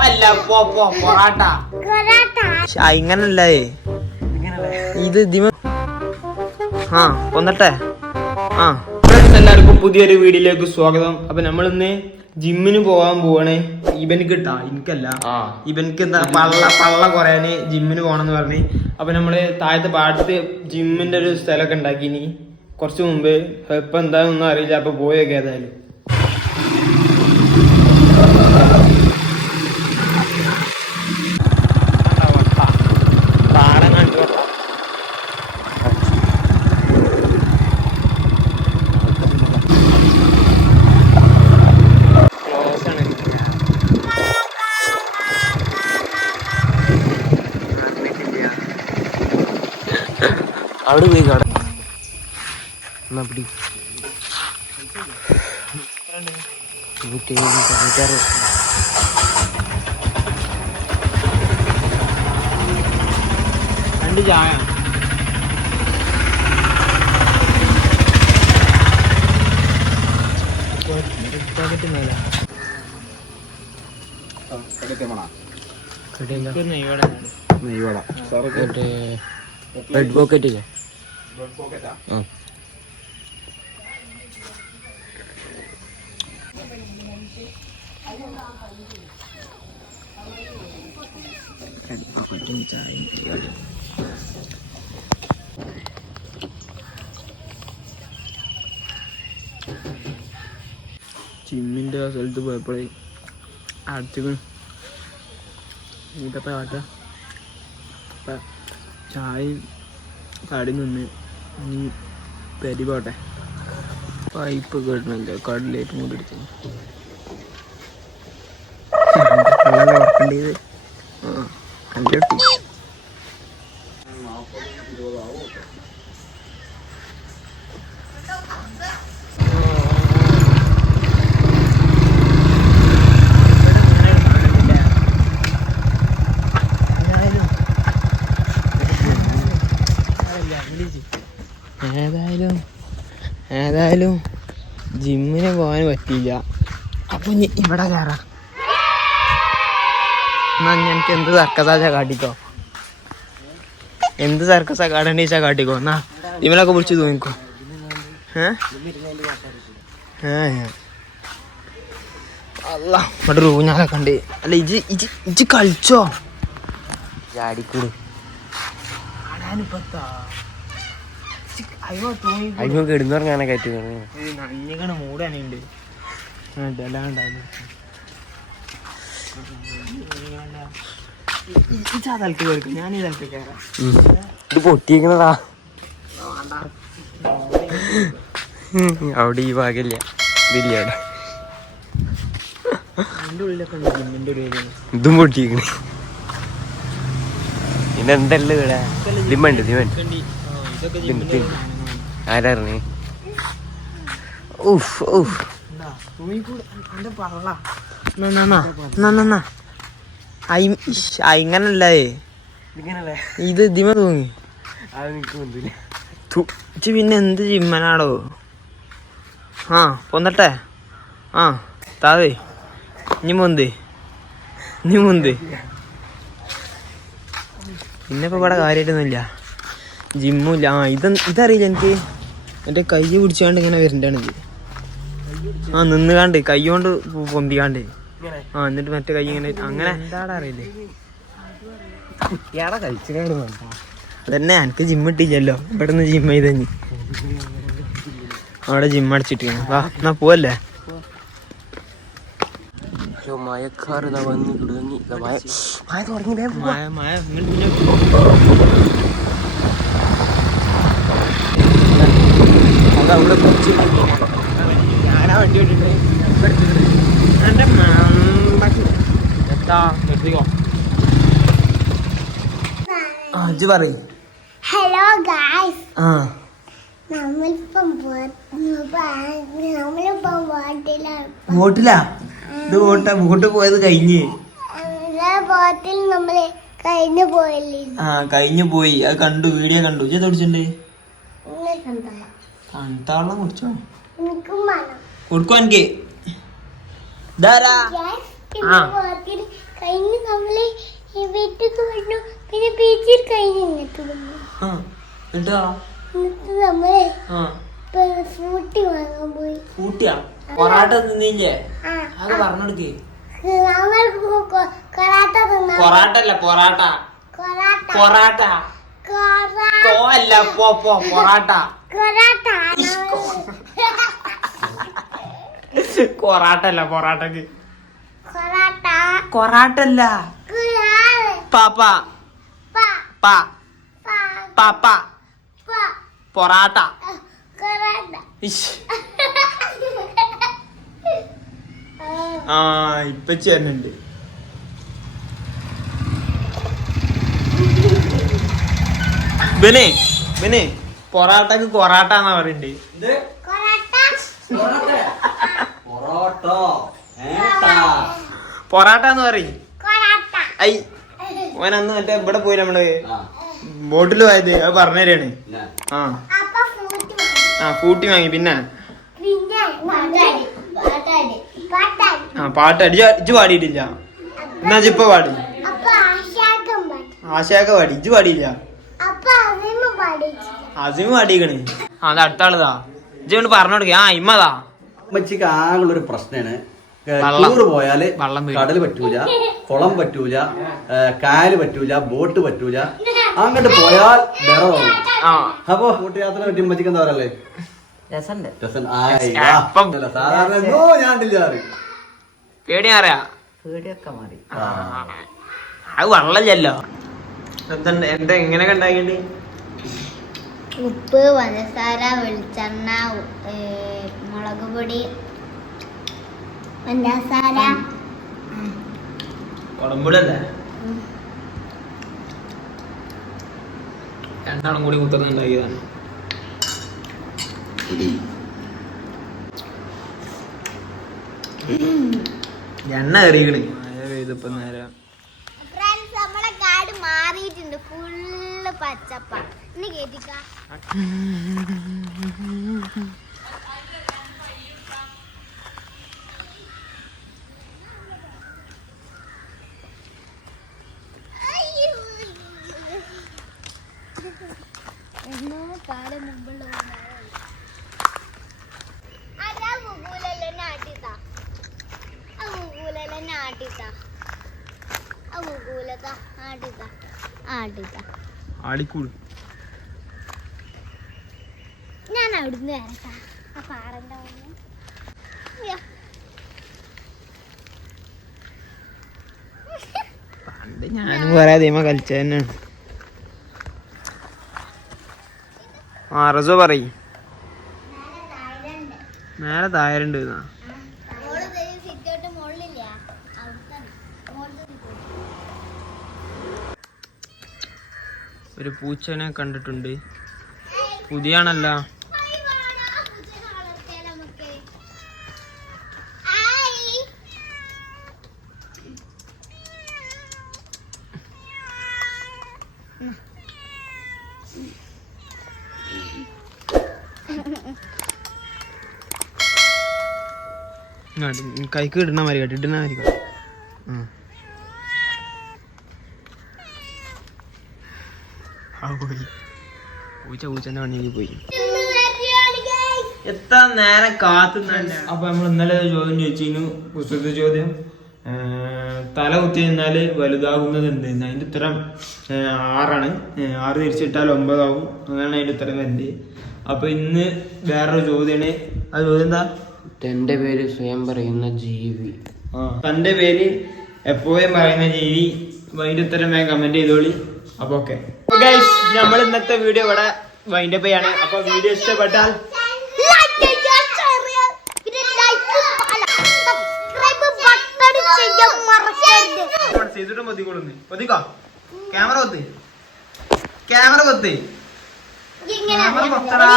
അല്ല പോ പോ പൊറാട്ട. ഇങ്ങനല്ലേ? ഇത് ഇതിമ ആ കൊന്നട്ടെ. ആ. എല്ലാവർക്കും പുതിയൊരു വീഡിയോയിലേക്ക് സ്വാഗതം. അപ്പൊ നമ്മൾ ഇന്ന് ജിമ്മിന് പോവാൻ പോവാണ്. ഇവനിക്ക് കിട്ടാ എനിക്കല്ല ഇവനിക്ക് എന്താ പള്ള പള്ള കുറയാന് ജിമ്മിന് പോകണം എന്ന് പറഞ്ഞ്. അപ്പൊ നമ്മൾ താഴത്തെ പാടത്ത് ജിമ്മിന്റെ ഒരു സ്ഥലമൊക്കെ ഉണ്ടാക്കിനി. കുറച്ച് മുമ്പ്. ഇപ്പൊ എന്താണെന്നൊന്നും അറിയില്ല. അപ്പൊ പോയൊക്കെ ഏതായാലും. അവിടെ പോയി കാണാം. എന്നാ പിടി. നൂറ്റി നൂറ്റാറ് രണ്ട് ചായ. മറ്റേ റെഡ് പോക്കറ്റ് ഇല്ലേ? ആ. ജിമ്മിന്റെ ആ സ്ഥലത്ത് പോയപ്പോഴേ അടച്ചു ഇതപ്പോ ആട്ട അപ്പൊ ചായയും കടി നിന്ന് ഇനി പരിപാട്ടെ പൈപ്പ് കേട്ടില്ല കടലേറ്റ് മൂടി എടുത്തു. ഓർക്കേണ്ടത് ആ ഏതായാലും ജിമ്മിന് പോകാൻ പറ്റിയില്ല. അപ്പൊ ഇവിടെ കയറാം എന്നാ എനിക്ക് എന്ത് സർക്കസാച്ചാ കാട്ടിക്കോ? എന്ത് സർക്കസാ കാട്ടേണ്ടീച്ചാ കാട്ടിക്കോ? എന്നാ തോന്നിക്കോ ഏ? ഏ അല്ല ഇവിടെ റൂഞ്ഞാലൊക്കെ ഉണ്ട് അല്ല ഇജ് ഇജ് ഇജ് കളിച്ചോ? ചാടിക്കൂട്. ആടാനിപ്പത്താ അയ്യോ കിടന്നുറങ്ങാനൊക്കെ കയറ്റി നഞ്ഞിക്കണ മൂടാനുണ്ട്. പൊട്ടിയേക്കണതാ അവിടെ ഈ ഭാഗമില്ല. ഇതില്ല അവിടെ. ഇതും പൊട്ടിയിരിക്കണേ. പിന്നെ എന്തല്ലേ ഇവിടെ ദിമ്മണ്ട് ദിമുണ്ട് ആരാറിന് ഊഫ് ഊഫ് ഇങ്ങനല്ലേ? ഇങ്ങനല്ലേ? ഇത് ഇതിമ തൂങ്ങി. ഇജ്ജ് പിന്നെ എന്ത് ജിമ്മനാടോ? ആ പൊന്നട്ടെ. ആ താതെ ഇനി മുന്ത്. ഇനി മുന്ത്. പിന്നെ ഇപ്പൊ ഇവിടെ കാര്യമായിട്ടൊന്നുമില്ല ജിമ്മുമില്ല ആ ഇത് ഇതറിയില്ല എനിക്ക്. എന്റെ കൈ പിടിച്ചാണ്ട് ഇങ്ങനെ വരണ്ടാണ് ഇത്. ആ നിന്ന് കാണ്ട് കൈ കൊണ്ട് പൊന്തിക്കാണ്ട് ആ എന്നിട്ട് മറ്റേ കൈ ഇങ്ങനെ അങ്ങനെ. അറിയില്ലേ? അതന്നെ എനിക്ക് ജിം ഇട്ടില്ലല്ലോ. ഇവിടെ നിന്ന് ജിം ചെയ്ത് കഴിഞ്ഞ് അവിടെ ജിം അടിച്ചിട്ട് വാ എന്നാ പോവല്ലേ? തുടങ്ങി മഴ മയ തുടങ്ങി മഴ മഴ അതാ അവിടെ കുറച്ച് ഞാനാ വണ്ടി വിട്ടിട്ട് ഇജ്ജ് ഹലോ ഗായ്സ് ആ. നമ്മളിപ്പം പോ- നമ്മളിപ്പം ബോട്ടിലാണ് വോട്ടില്ല ഇത് വോട്ട്. പോയത് കഴിഞ്ഞ്. ബോട്ടിൽ നമ്മൾ കഴിഞ്ഞു പോയില്ലേ? ആ കഴിഞ്ഞു പോയി. അത് കണ്ടു വീഡിയോ കണ്ടു. ചേച്ചി നിങ്ങൾ കണ്ടോ തണുത്താവെള്ളം കുടിച്ചോ കൊടുക്കും എനിക്ക് ഇതാരാ ആ. പിന്നെ ബോട്ടിൽ കൈ വന്നു. പിന്നെ ബീച്ചിൽ കഴിഞ്ഞ് എന്നിട്ട്? നമ്മളെ ഫ്രൂട്ടി വാങ്ങാൻ പോയി. കൂട്ടിയാ പൊറാട്ട തിന്നില്ലേ? അത് പറഞ്ഞെടുക്ക് പൊറാട്ട അല്ല പൊറാട്ട. പൊറാട്ട. കോ അല്ല പോ പോ പൊറാട്ട കൊറാട്ട. അല്ല പൊറാട്ടക്ക്. കൊറാട്ട. പൊറാട്ട അല്ല പാപ്പ. പാ. പാപ്പ. പൊറാട്ട. ആ ഇപ്പൊ ചേരുന്നുണ്ട് ബനെ ബനെ പൊറാട്ടക്ക് കൊറാട്ട എന്നാ പറയണ്ട്. കൊറാട്ട പൊറോട്ട. പൊറാട്ട? എന്ന് പറയും. കൊറാട്ട ഐ ഓൻ അന്ന് മറ്റേ ഇവിടെ പോയി നമ്മൾ ബോട്ടിൽ പോയത് അത് പറഞ്ഞുതരാണ് ആ. ആ കൂട്ടി വാങ്ങി പിന്നെ? ആ പാട്ട് അടിച്ച് ഇജ്ജ് പാടിയിട്ടില്ല. എന്നാ ഇപ്പൊ പാടി. ആശയൊക്കെ പാടി ഇജ്ജ് പാടിയില്ല. അസിമ അടിക്കണ് ആ അത് അടുത്ത ആളതാ പറഞ്ഞു കൊടുക്കുക ആ ഇമ്മതാ. അമ്മച്ചിക്ക് ആകെയുള്ള ഒരു പ്രശ്നമാണ് ടൂർ ടൂറ് പോയാൽ കടൽ കടൽ പറ്റൂല കുളം പറ്റൂല കാൽ കായൽ പറ്റൂല ബോട്ട് പറ്റൂല. അങ്ങോട്ട് പോയാൽ വിറവും ആ. അപ്പൊ ബോട്ട് യാത്ര പറ്റി അമ്മച്ചിക്ക് എന്താ പറയല്ലേ പേടിയാറിയാ പേടിയൊക്കെ മാറി. അത് വള്ളല്ലോ എന്താ എങ്ങനെ ഉപ്പ് പഞ്ചസാര വെളിച്ചെണ്ണ മുളക് പൊടി പഞ്ചസാര. രണ്ടാളും കൂടി കുത്തർന്ന് ഉണ്ടാക്കിയതാണ്. എണ്ണ കറിയണേ മഴ പെയ്തപ്പോ നേരം മാറിയിട്ടുണ്ട് ഫുള്ള് പച്ചപ്പ. ഇനി കേട്ടിക്ക എന്നോ കാലം മുമ്പുള്ള ആടിക്കൂട്. ഞാൻ അവിടുന്ന് വരട്ടാ ആ പാറന്റെ. പണ്ട് ഞാനും വേറെ അതേമ കളിച്ച തന്നെയാണ്. ആ റസോ പറയ്. മേലെ തായരുണ്ട് എന്നാ. ഒരു പൂച്ചനെ കണ്ടിട്ടുണ്ട് പുതിയാണല്ല കൈക്ക് ഇടണ മാതിരി കേട്ടോ ഇടണ മാതിരി കേട്ടോ. ആ. ആ പോയി. എത്ര നേരം കാത്തുന്നല്ല അപ്പൊ നമ്മൾ ഇന്നലെ ചോദ്യം ചോദിച്ചിരുന്നു. പുസ്തകത്തെ ചോദ്യം. തല കുത്തി നിന്നാൽ വലുതാകുന്നത് എന്ത്? അതിന്റെ ഉത്തരം ആറാണ്. ആറ് തിരിച്ചിട്ടാൽ ഒമ്പതാവും അങ്ങനെയാണ് അതിന്റെ ഉത്തരം എന്ത്? അപ്പൊ ഇന്ന് വേറൊരു ചോദ്യമാണ്. ആ ചോദ്യം എന്താ? തന്റെ പേര് സ്വയം പറയുന്ന ജീവി. ആ തന്റെ പേര് എപ്പോഴും പറയുന്ന ജീവി. അതിന്റെ ഉത്തരം വേഗം കമന്റ് ചെയ്തോളി. അപ്പൊ ഓക്കെ നമ്മൾ ഇന്നത്തെ വീഡിയോ ഇവിടെ വൈൻഡ് അപ്പ് ചെയ്യാണ്. അപ്പൊ വീഡിയോ ഇഷ്ടപ്പെട്ടാൽ. ചെയ്തിട്ട് പൊതിക്കൊള്ളുന്നു. പൊതിക്കോ? ക്യാമറ കൊത്ത്. ക്യാമറ കൊത്ത്. ക്യാമറ കൊത്തടാ.